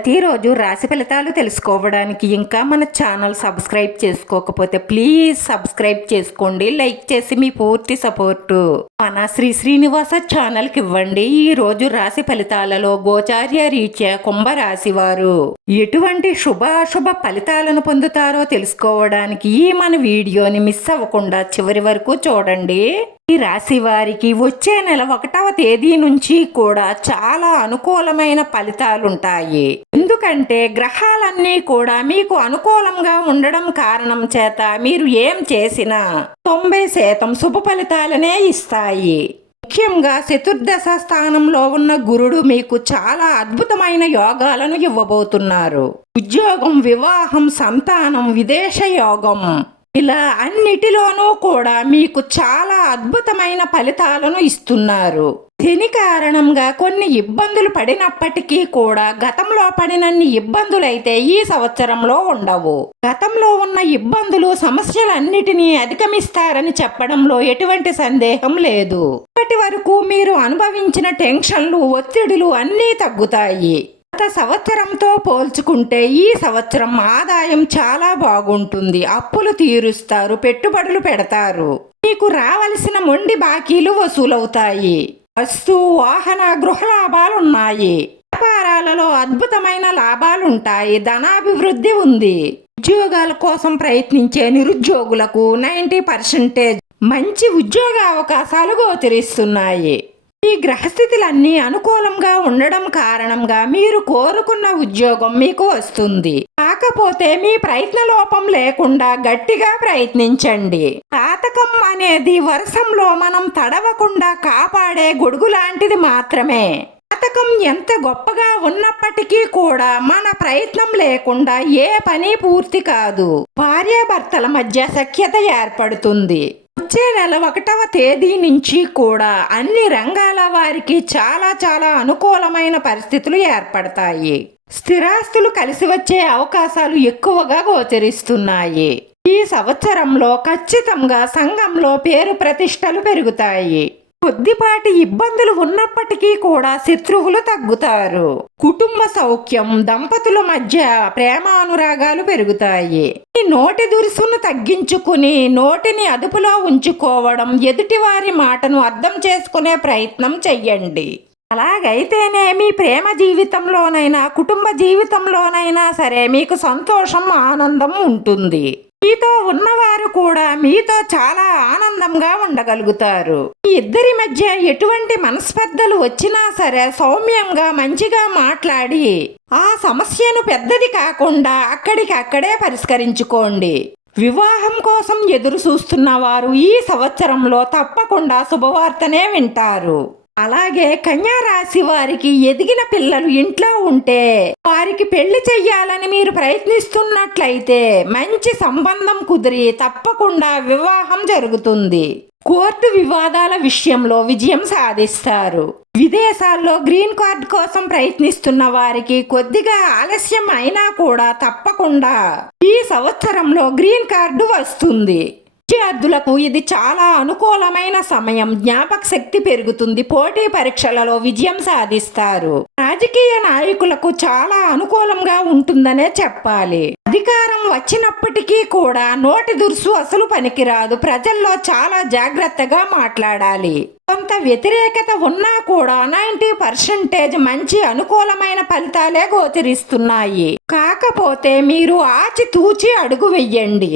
ప్రతిరోజు రాశి ఫలితాలు తెలుసుకోవడానికి ఇంకా మన ఛానల్ సబ్స్క్రైబ్ చేసుకోకపోతే ప్లీజ్ సబ్స్క్రైబ్ చేసుకోండి లైక్ చేసి మీ పూర్తి సపోర్టు. మన శ్రీ శ్రీనివాస ఛానల్కి ఇవ్వండి. ఈ రోజు రాశి ఫలితాలలో గోచార్య రీత్యా కుంభరాశి వారు. ఎటువంటి శుభ అశుభ ఫలితాలను పొందుతారో తెలుసుకోవడానికి ఈ మన వీడియోని మిస్ అవ్వకుండా చివరి వరకు చూడండి. ఈ రాశి వారికి వచ్చే నెల ఒకటవ తేదీ నుంచి కూడా చాలా అనుకూలమైన ఫలితాలుంటాయి. ఎందుకంటే గ్రహాలన్నీ కూడా మీకు అనుకూలంగా ఉండడం కారణం చేత మీరు ఏం చేసినా తొంభై శాతం శుభ ఫలితాలనే ఇస్తాయి. ముఖ్యంగా చతుర్దశ స్థానంలో ఉన్న గురుడు మీకు చాలా అద్భుతమైన యోగాలను ఇవ్వబోతున్నారు. ఉద్యోగం వివాహం సంతానం విదేశ యోగం ఇలా అన్నిటిలోనూ కూడా మీకు చాలా అద్భుతమైన ఫలితాలను ఇస్తున్నారు. దీని కారణంగా కొన్ని ఇబ్బందులు పడినప్పటికీ కూడా గతంలో పడినన్ని ఇబ్బందులైతే ఈ సంవత్సరంలో ఉండవు. గతంలో ఉన్న ఇబ్బందులు సమస్యలన్నిటినీ అధిగమిస్తారని చెప్పడంలో ఎటువంటి సందేహం లేదు. ఇప్పటి వరకు మీరు అనుభవించిన టెన్షన్లు ఒత్తిడులు అన్నీ తగ్గుతాయి. గత సంవత్సరంతో పోల్చుకుంటే ఈ సంవత్సరం ఆదాయం చాలా బాగుంటుంది. అప్పులు తీరుస్తారు పెట్టుబడులు పెడతారు. మీకు రావలసిన మొండి బాకీలు వసూలవుతాయి. వస్తు వాహన గృహ లాభాలున్నాయి. వ్యాపారాలలో అద్భుతమైన లాభాలుంటాయి. ధనాభివృద్ధి ఉంది. ఉద్యోగాల కోసం ప్రయత్నించే నిరుద్యోగులకు నైంటీ పర్సెంటేజ్ మంచి ఉద్యోగ అవకాశాలు గోచరిస్తున్నాయి. ఈ గ్రహస్థితులన్నీ అనుకూలంగా ఉండడం కారణంగా మీరు కోరుకున్న ఉద్యోగం మీకు వస్తుంది. కాకపోతే మీ ప్రయత్న లోపం లేకుండా గట్టిగా ప్రయత్నించండి. పాతకం అనేది వర్షంలో మనం తడవకుండా కాపాడే గొడుగు లాంటిది మాత్రమే. జాతకం ఎంత గొప్పగా ఉన్నప్పటికీ కూడా మన ప్రయత్నం లేకుండా ఏ పని పూర్తి కాదు. భార్యాభర్తల మధ్య సఖ్యత ఏర్పడుతుంది. వచ్చే నెల ఒకటవ తేదీ నుంచి కూడా అన్ని రంగాల వారికి చాలా చాలా అనుకూలమైన పరిస్థితులు ఏర్పడతాయి. స్థిరాస్తులు కలిసి వచ్చే అవకాశాలు ఎక్కువగా గోచరిస్తున్నాయి. ఈ సంవత్సరంలో ఖచ్చితంగా సంఘంలో పేరు ప్రతిష్టలు పెరుగుతాయి. కొద్దిపాటి ఇబ్బందులు ఉన్నప్పటికీ కూడా శత్రువులు తగ్గుతారు. కుటుంబ సౌఖ్యం దంపతుల మధ్య ప్రేమానురాగాలు పెరుగుతాయి. ఈ నోటి దురుసును తగ్గించుకుని నోటిని అదుపులో ఉంచుకోవడం ఎదుటివారి మాటను అర్థం చేసుకునే ప్రయత్నం చెయ్యండి. అలాగైతేనే మీ ప్రేమ జీవితంలోనైనా కుటుంబ జీవితంలోనైనా సరే మీకు సంతోషం ఆనందం ఉంటుంది. మీతో ఉన్నవారు కూడా మీతో చాలా ఆనందంగా ఉండగలుగుతారు. ఈ ఇద్దరి మధ్య ఎటువంటి మనస్పర్ధలు వచ్చినా సరే సౌమ్యంగా మంచిగా మాట్లాడి ఆ సమస్యను పెద్దది కాకుండా అక్కడికి అక్కడే పరిష్కరించుకోండి. వివాహం కోసం ఎదురు చూస్తున్న వారు ఈ సంవత్సరంలో తప్పకుండా శుభవార్తనే వింటారు. అలాగే కన్యా రాశి వారికి ఎదిగిన పిల్లలు ఇంట్లో ఉంటే వారికి పెళ్ళి చెయ్యాలని మీరు ప్రయత్నిస్తున్నట్లయితే మంచి సంబంధం కుదిరి తప్పకుండా వివాహం జరుగుతుంది. కోర్టు వివాదాల విషయంలో విజయం సాధిస్తారు. విదేశాల్లో గ్రీన్ కార్డ్ కోసం ప్రయత్నిస్తున్న వారికి కొద్దిగా ఆలస్యం అయినా కూడా తప్పకుండా ఈ సంవత్సరంలో గ్రీన్ కార్డు వస్తుంది. విద్యార్థులకు ఇది చాలా అనుకూలమైన సమయం. జ్ఞాపక శక్తి పెరుగుతుంది. పోటీ పరీక్షలలో విజయం సాధిస్తారు. రాజకీయ నాయకులకు చాలా అనుకూలంగా ఉంటుందనే చెప్పాలి. అధికారం వచ్చినప్పటికీ కూడా నోటి దురుసు అసలు పనికిరాదు. ప్రజల్లో చాలా జాగ్రత్తగా మాట్లాడాలి. కొంత వ్యతిరేకత ఉన్నా కూడా నైంటీ పర్సెంటేజ్ మంచి అనుకూలమైన ఫలితాలే గోచరిస్తున్నాయి. కాకపోతే మీరు ఆచితూచి అడుగు వెయ్యండి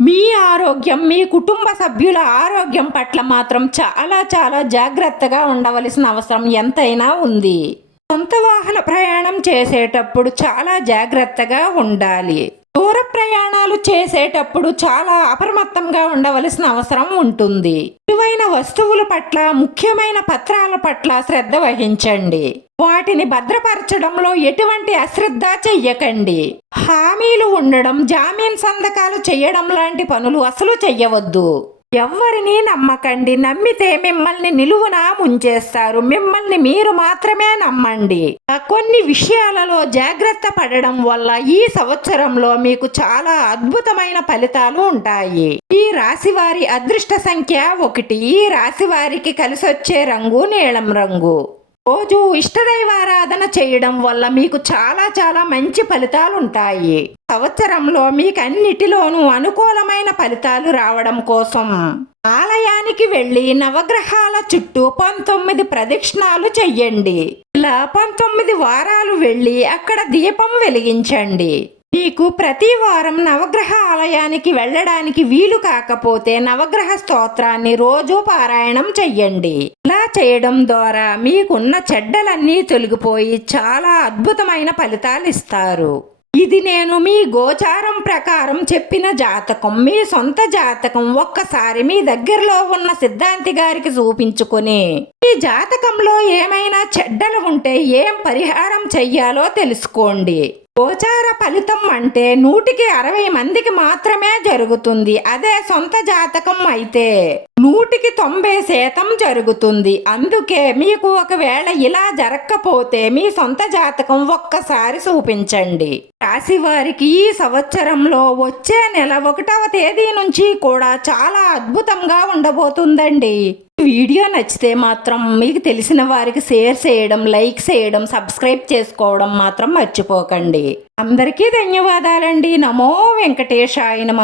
మీ ఆరోగ్యం మీ కుటుంబ సభ్యుల ఆరోగ్యం పట్ల మాత్రం చాలా చాలా జాగ్రత్తగా ఉండవలసిన అవసరం ఎంతైనా ఉంది. సొంత వాహన ప్రయాణం చేసేటప్పుడు చాలా జాగ్రత్తగా ఉండాలి. దూర ప్రయాణాలు చేసేటప్పుడు చాలా అప్రమత్తంగా ఉండవలసిన అవసరం ఉంటుంది. విలువైన వస్తువుల పట్ల ముఖ్యమైన పత్రాల పట్ల శ్రద్ధ వహించండి. వాటిని భద్రపరచడంలో ఎటువంటి అశ్రద్ధ చెయ్యకండి. హామీలు ఉండడం జామీన్ సంతకాలు చేయడం లాంటి పనులు అసలు చెయ్యవద్దు. ఎవ్వరిని నమ్మకండి. నమ్మితే మిమ్మల్ని నిలువునా ముంచేస్తారు మిమ్మల్ని మీరు మాత్రమే నమ్మండి. కొన్ని విషయాలలో జాగ్రత్త పడడం వల్ల ఈ సంవత్సరంలో మీకు చాలా అద్భుతమైన ఫలితాలు ఉంటాయి. ఈ రాశి వారి అదృష్ట సంఖ్య ఒకటి. ఈ రాశి వారికి కలిసొచ్చే రంగు నీలం రంగు. రోజు ఇష్టదైవారాధన చేయడం వల్ల మీకు చాలా చాలా మంచి ఫలితాలు ఉంటాయి సంవత్సరంలో మీకు అన్నిటిలోనూ అనుకూలమైన ఫలితాలు రావడం కోసం ఆలయానికి వెళ్ళి నవగ్రహాల చుట్టూ పంతొమ్మిది ప్రదక్షిణాలు చెయ్యండి. ఇలా పంతొమ్మిది వారాలు వెళ్ళి అక్కడ దీపం వెలిగించండి. మీకు ప్రతి వారం నవగ్రహ ఆలయానికి వెళ్ళడానికి వీలు కాకపోతే నవగ్రహ స్తోత్రాన్ని రోజు పారాయణం చెయ్యండి. ఇలా చేయడం ద్వారా మీకున్న చెడ్డలన్నీ తొలగిపోయి చాలా అద్భుతమైన ఫలితాలు ఇస్తారు. ఇది నేను మీ గోచారం ప్రకారం చెప్పిన జాతకం. మీ సొంత జాతకం ఒక్కసారి మీ దగ్గరలో ఉన్న సిద్ధాంతి గారికి చూపించుకుని. ఈ జాతకంలో ఏమైనా చెడ్డలు ఉంటే ఏం పరిహారం చెయ్యాలో తెలుసుకోండి. గోచార ఫలితం అంటే నూటికి అరవై మందికి మాత్రమే జరుగుతుంది. అదే సొంత జాతకం అయితే నూటికి తొంభై శాతం జరుగుతుంది. అందుకే మీకు ఒకవేళ ఇలా జరగకపోతే మీ సొంత జాతకం ఒక్కసారి చూపించండి. రాశి వారికి ఈ సంవత్సరంలో వచ్చే నెల ఒకటవ తేదీ నుంచి కూడా చాలా అద్భుతంగా ఉండబోతుందండి. వీడియో నచ్చితే మాత్రం మీకు తెలిసిన వారికి షేర్ చేయడం లైక్ చేయడం సబ్స్క్రైబ్ చేసుకోవడం మాత్రం మర్చిపోకండి. అందరికీ ధన్యవాదాలండి. నమో వెంకటేశాయ నమ.